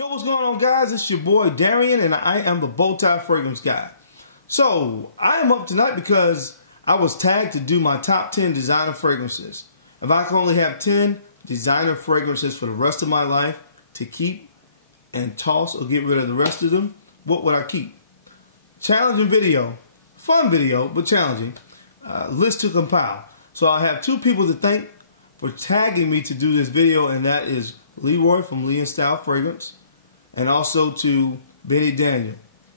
Yo, what's going on, guys? It's your boy Darian, and I am the Bowtie Fragrance Guy. So, I am up tonight because I was tagged to do my top 10 designer fragrances. If I can only have 10 designer fragrances for the rest of my life to keep and toss or get rid of the rest of them, what would I keep? Challenging video. Fun video, but challenging. List to compile. So, I have two people to thank for tagging me to do this video, and that is Leroy from Lee & Style Fragrance, and also to Benny Daniel.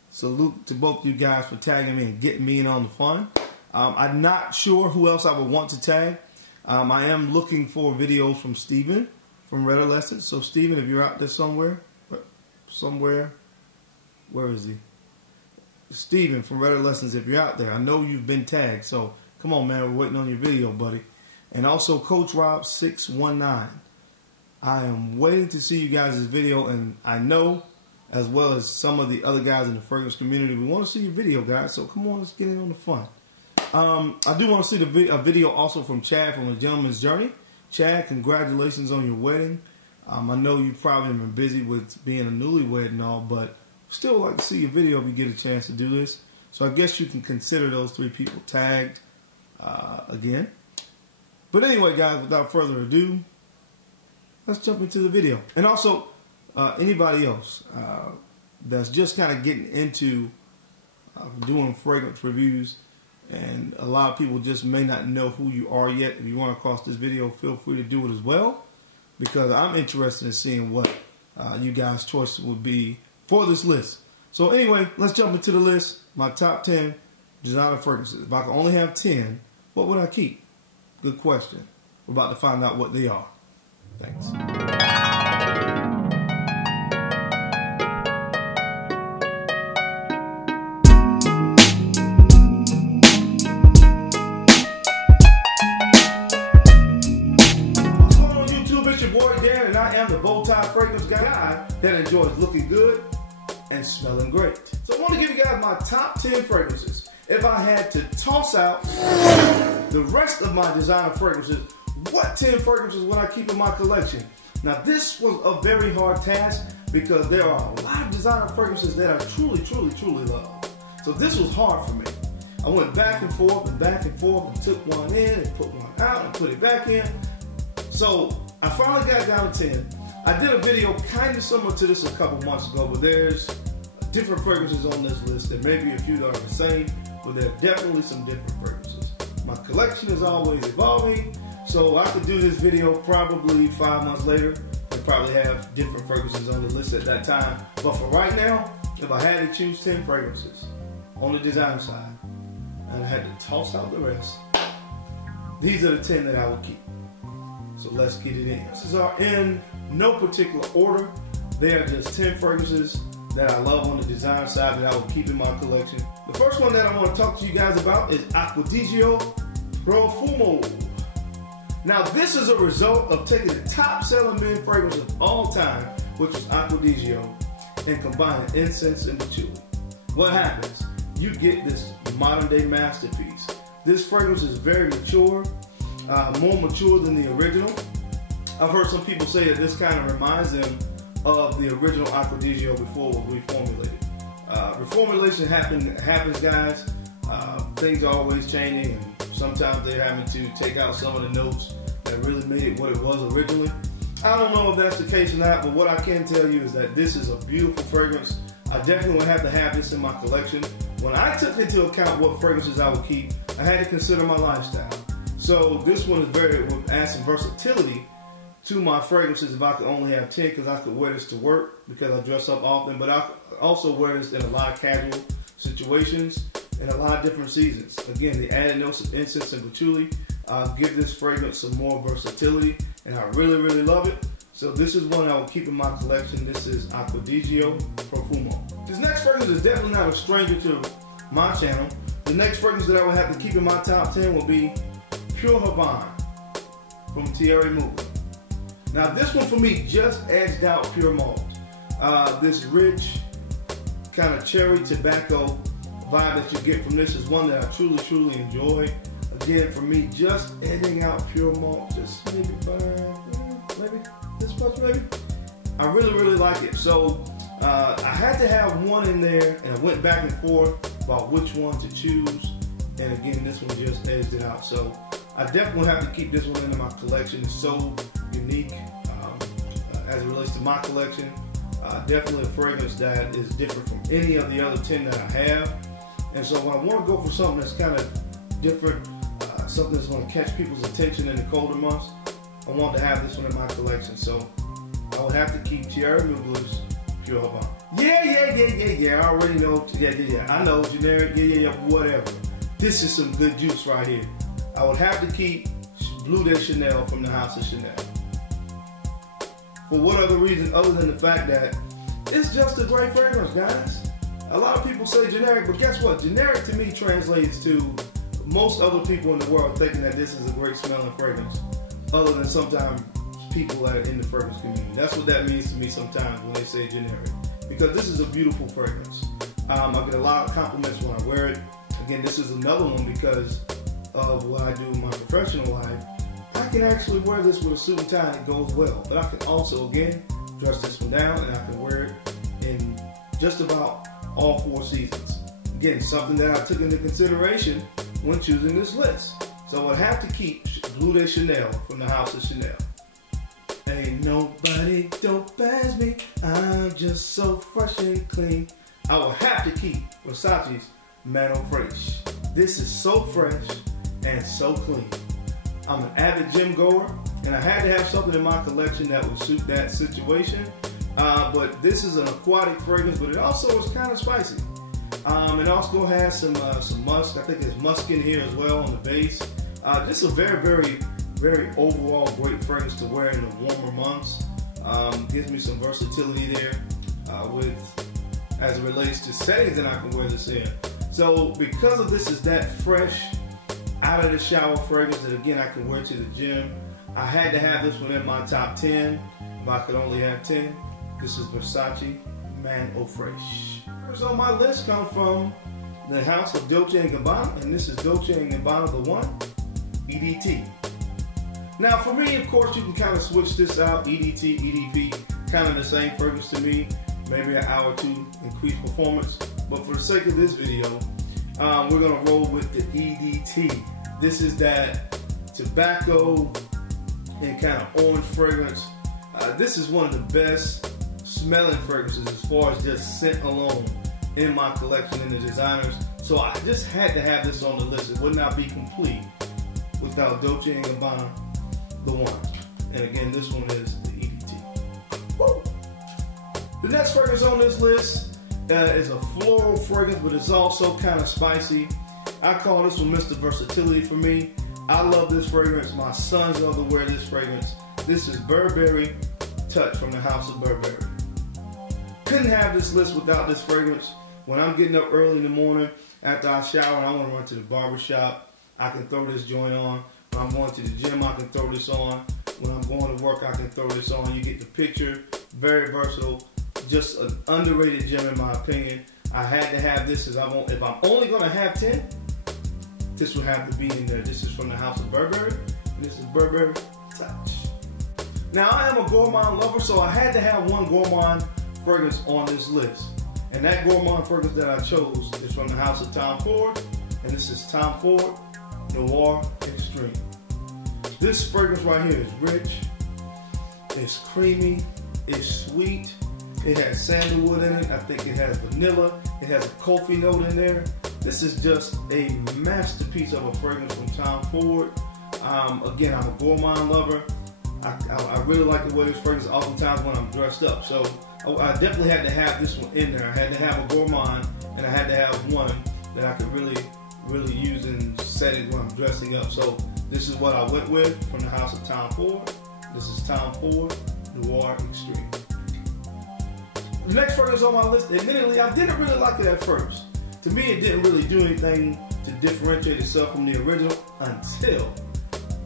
Salute to both you guys for tagging me and getting me in on the fun. I'm not sure who else I would want to tag. I am looking for videos from Steven from Red Adolescent. So Steven, if you're out there somewhere, where is he? Steven from Red Adolescents, if you're out there, I know you've been tagged. So come on, man, we're waiting on your video, buddy. And also Coach Rob 619. I am waiting to see you guys' video, and I know, as well as some of the other guys in the fragrance community, we want to see your video, guys. So come on, let's get in on the fun. I do want to see a video also from Chad from A Gentleman's Journey. Chad, congratulations on your wedding. I know you've probably been busy with being a newlywed and all, but still like to see your video if you get a chance to do this. So I guess you can consider those three people tagged again. But anyway, guys, without further ado, let's jump into the video. And also, anybody else that's just kind of getting into doing fragrance reviews, and a lot of people just may not know who you are yet. If you want to cross this video, feel free to do it as well, because I'm interested in seeing what you guys' choices would be for this list. So anyway, let's jump into the list. My top 10 designer fragrances. If I could only have 10, what would I keep? Good question. We're about to find out what they are. Thanks. What's going on YouTube? It's your boy Dan, and I am the Bowtie Fragrance Guy that enjoys looking good and smelling great. So I want to give you guys my top 10 fragrances. If I had to toss out the rest of my designer fragrances, what 10 fragrances would I keep in my collection? Now this was a very hard task because there are a lot of designer fragrances that I truly love. So this was hard for me. I went back and forth and took one in and put one out and put it back in. So I finally got down to 10. I did a video kind of similar to this a couple months ago, but there's different fragrances on this list. There may be a few that are the same, but there are definitely some different fragrances. My collection is always evolving. So I could do this video probably 5 months later and probably have different fragrances on the list at that time. But for right now, if I had to choose 10 fragrances on the design side and I had to toss out the rest, these are the 10 that I would keep. So let's get it in. These are in no particular order. They are just 10 fragrances that I love on the design side that I will keep in my collection. The first one that I want to talk to you guys about is Acquadigio Profumo. Now this is a result of taking the top selling men fragrance of all time, which was Acquadigio, and combining incense and patchouli. What happens? You get this modern day masterpiece. This fragrance is very mature, more mature than the original. I've heard some people say that this kind of reminds them of the original Acquadigio before it was reformulated. Reformulation happens, guys. Things are always changing, and sometimes they're having to take out some of the notes that really made it what it was originally. I don't know if that's the case or not, but what I can tell you is that this is a beautiful fragrance. I definitely would have to have this in my collection. When I took into account what fragrances I would keep, I had to consider my lifestyle. So this one would add some versatility to my fragrances if I could only have 10, because I could wear this to work because I dress up often, but I could also wear this in a lot of casual situations in a lot of different seasons. Again, the added notes of incense and patchouli give this fragrance some more versatility, and I really love it. So this is one I will keep in my collection. This is Acquadigio Profumo. This next fragrance is definitely not a stranger to my channel. The next fragrance that I would have to keep in my top 10 will be Pure Havana from Thierry Mugler. Now this one for me just edged out Pure Malt. This rich kind of cherry tobacco vibe that you get from this is one that I truly enjoy. Again, for me, just edging out Pure Malt, just maybe this much maybe. I really, really like it. So I had to have one in there, and I went back and forth about which one to choose. And again, this one just edged it out. So I definitely have to keep this one in my collection. It's so unique as it relates to my collection. Definitely a fragrance that is different from any of the other 10 that I have. And so when I want to go for something that's kind of different, something that's going to catch people's attention in the colder months, I want to have this one in my collection. So I would have to keep Thierry Mugler's Pure Havana. Yeah. I already know. Yeah. I know. Generic. Yeah. Whatever. This is some good juice right here. I would have to keep Bleu de Chanel from the House of Chanel. For what other reason other than the fact that it's just a great fragrance, guys. A lot of people say generic, but guess what? Generic to me translates to most other people in the world thinking that this is a great smelling fragrance, other than sometimes people that are in the fragrance community. That's what that means to me sometimes when they say generic, because this is a beautiful fragrance. I get a lot of compliments when I wear it. Again, this is another one because of what I do in my professional life. I can actually wear this with a suit and tie and it goes well. But I can also, again, dress this one down and I can wear it in just about all 4 seasons. Again, something that I took into consideration when choosing this list. So I would have to keep Bleu de Chanel from the House of Chanel. Ain't nobody dope as me, I'm just so fresh and clean. I will have to keep Versace's Manon Fraîche. This is so fresh and so clean. I'm an avid gym goer, and I had to have something in my collection that would suit that situation. But this is an aquatic fragrance, but it also is kind of spicy. It also has some musk. I think there's musk in here as well on the base. Just a very overall great fragrance to wear in the warmer months. Gives me some versatility there as it relates to settings that I can wear this in. So because of this is that fresh, out of the shower fragrance that again I can wear to the gym, I had to have this one in my top 10. If I could only have 10, this is Versace Manon Fraîche. First on my list comes from the house of Dolce & Gabbana, and this is Dolce & Gabbana The One, EDT. Now for me, of course, you can kind of switch this out, EDT, EDP, kind of the same fragrance to me, maybe an hour or two increased performance. But for the sake of this video, we're gonna roll with the EDT. This is that tobacco and kind of orange fragrance. This is one of the best smelling fragrances as far as just scent alone in my collection in the designers. So I just had to have this on the list. It would not be complete without Dolce & Gabbana The One. And again, this one is the EDT. Woo! The next fragrance on this list is a floral fragrance, but it's also kind of spicy. I call this one Mr. Versatility for me. I love this fragrance. My sons love to wear this fragrance. This is Burberry Touch from the House of Burberry. Couldn't have this list without this fragrance. When I'm getting up early in the morning after I shower and I want to run to the barber shop, I can throw this joint on. When I'm going to the gym, I can throw this on. When I'm going to work, I can throw this on. You get the picture. Very versatile. Just an underrated gem in my opinion. I had to have this if I'm only going to have 10, this would have to be in there. This is from the House of Burberry, and this is Burberry Touch. Now I am a gourmand lover, so I had to have one gourmand fragrance on this list. And that gourmand fragrance that I chose is from the House of Tom Ford, and this is Tom Ford Noir Extreme. This fragrance right here is rich, it's creamy, it's sweet. It has sandalwood in it. I think it has vanilla. It has a coffee note in there. This is just a masterpiece of a fragrance from Tom Ford. Again, I'm a gourmand lover. I really like the way this fragrance oftentimes when I'm dressed up. So I definitely had to have this one in there. I had to have a gourmand, and I had to have one that I could really use in settings when I'm dressing up. So this is what I went with from the House of Tom Ford. This is Tom Ford Noir Extreme. The next fragrance on my list, admittedly, I didn't really like it at first. To me, it didn't really do anything to differentiate itself from the original until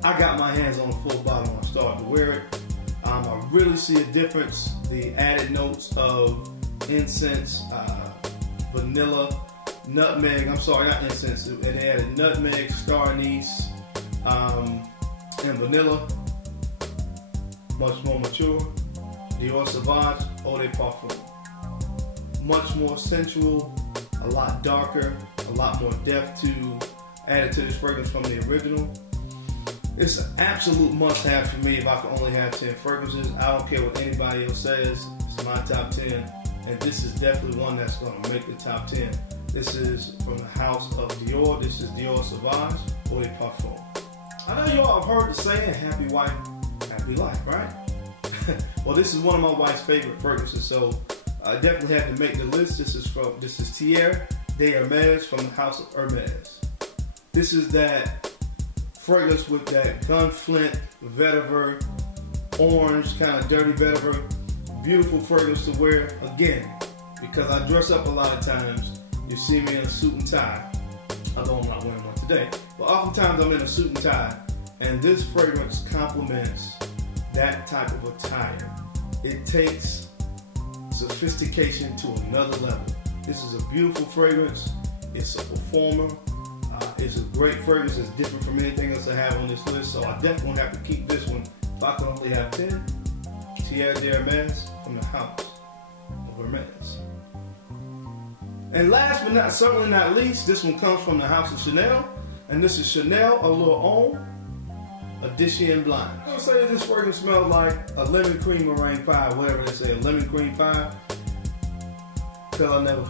I got my hands on a full bottle and I started to wear it. I really see a difference. The added notes of incense, vanilla, nutmeg, I'm sorry, not incense, and they added nutmeg, star anise, and vanilla, much more mature. Dior Sauvage Eau de Parfum. Much more sensual, a lot darker, a lot more depth added to this fragrance from the original. It's an absolute must-have for me if I could only have 10 fragrances. I don't care what anybody else says. It's my top 10, and this is definitely one that's going to make the top 10. This is from the house of Dior. This is Dior Sauvage Eau de Parfum. I know you all have heard the saying, happy wife, happy life, right? Well, this is one of my wife's favorite fragrances, so I definitely had to make the list. This is Thierry d'Hermès from the house of Hermès. This is that fragrance with that gunflint, vetiver, orange, kind of dirty vetiver. Beautiful fragrance to wear, again, because I dress up a lot of times. You see me in a suit and tie, although I'm not wearing one today. But oftentimes I'm in a suit and tie, and this fragrance complements that type of attire. It takes sophistication to another level. This is a beautiful fragrance. It's a performer. It's a great fragrance. It's different from anything else I have on this list, so I definitely have to keep this one. If I can only have 10, Thierry d'Hermès from the house of Hermès. And last but certainly not least, this one comes from the house of Chanel, and this is Chanel Allure Homme Edition Blanche. I'm gonna say this fragrance smells like a lemon cream meringue pie, whatever they say, a lemon cream pie, because I never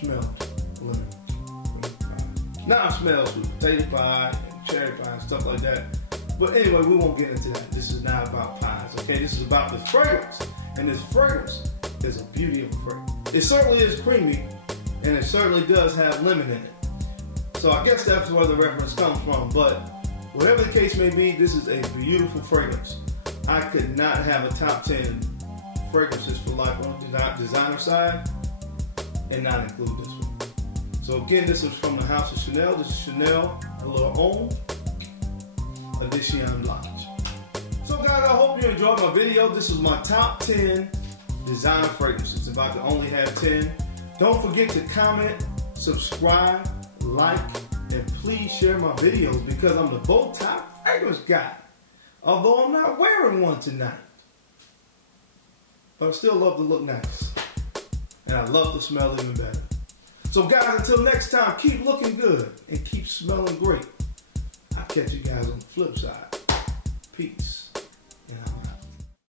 smelled lemon cream pie. Now I smell sweet potato pie and cherry pie and stuff like that. But anyway, we won't get into that. This is not about pies, okay? This is about this fragrance, and this fragrance is a beauty of a fragrance. It certainly is creamy, and it certainly does have lemon in it. So I guess that's where the reference comes from, but whatever the case may be, this is a beautiful fragrance. I could not have a top 10 fragrances for life on the designer side and not include this one. So again, this is from the house of Chanel. This is Chanel Allure Homme Edition Blanche. So guys, I hope you enjoyed my video. This is my top 10 designer fragrances. If I could only have 10. Don't forget to comment, subscribe, like, and please share my videos because I'm the bow tie fragrance guy. Although I'm not wearing one tonight. But I still love to look nice. And I love to smell even better. So guys, until next time, keep looking good and keep smelling great. I'll catch you guys on the flip side. Peace.